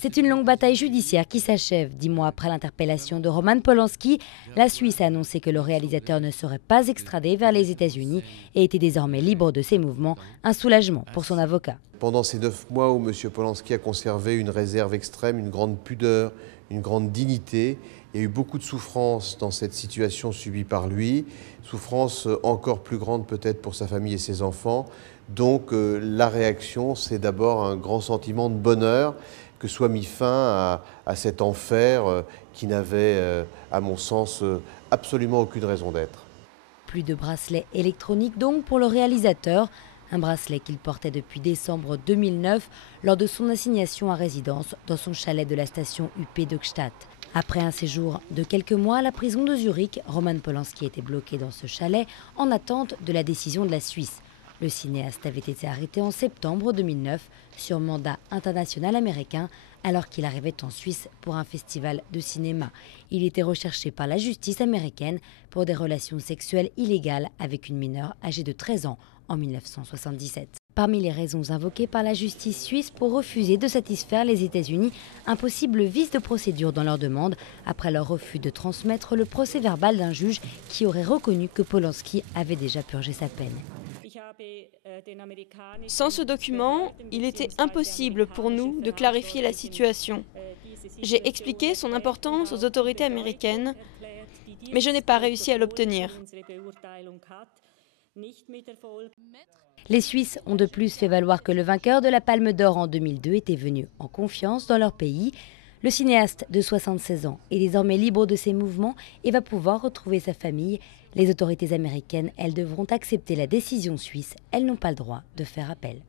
C'est une longue bataille judiciaire qui s'achève. 10 mois après l'interpellation de Roman Polanski, la Suisse a annoncé que le réalisateur ne serait pas extradé vers les États-Unis et était désormais libre de ses mouvements. Un soulagement pour son avocat. Pendant ces 9 mois où M. Polanski a conservé une réserve extrême, une grande pudeur, une grande dignité, il y a eu beaucoup de souffrance dans cette situation subie par lui, souffrance encore plus grande peut-être pour sa famille et ses enfants. Donc la réaction, c'est d'abord un grand sentiment de bonheur que soit mis fin à cet enfer qui n'avait, à mon sens, absolument aucune raison d'être. Plus de bracelet électronique donc pour le réalisateur, un bracelet qu'il portait depuis décembre 2009 lors de son assignation à résidence dans son chalet de la station UP de Gstaad. Après un séjour de quelques mois à la prison de Zurich, Roman Polanski était bloqué dans ce chalet en attente de la décision de la Suisse. Le cinéaste avait été arrêté en septembre 2009 sur mandat international américain alors qu'il arrivait en Suisse pour un festival de cinéma. Il était recherché par la justice américaine pour des relations sexuelles illégales avec une mineure âgée de 13 ans en 1977. Parmi les raisons invoquées par la justice suisse pour refuser de satisfaire les États-Unis, un possible vice de procédure dans leur demande après leur refus de transmettre le procès-verbal d'un juge qui aurait reconnu que Polanski avait déjà purgé sa peine. Sans ce document, il était impossible pour nous de clarifier la situation. J'ai expliqué son importance aux autorités américaines, mais je n'ai pas réussi à l'obtenir. Les Suisses ont de plus fait valoir que le vainqueur de la Palme d'Or en 2002 était venu en confiance dans leur pays. Le cinéaste de 76 ans est désormais libre de ses mouvements et va pouvoir retrouver sa famille. Les autorités américaines, elles devront accepter la décision suisse. Elles n'ont pas le droit de faire appel.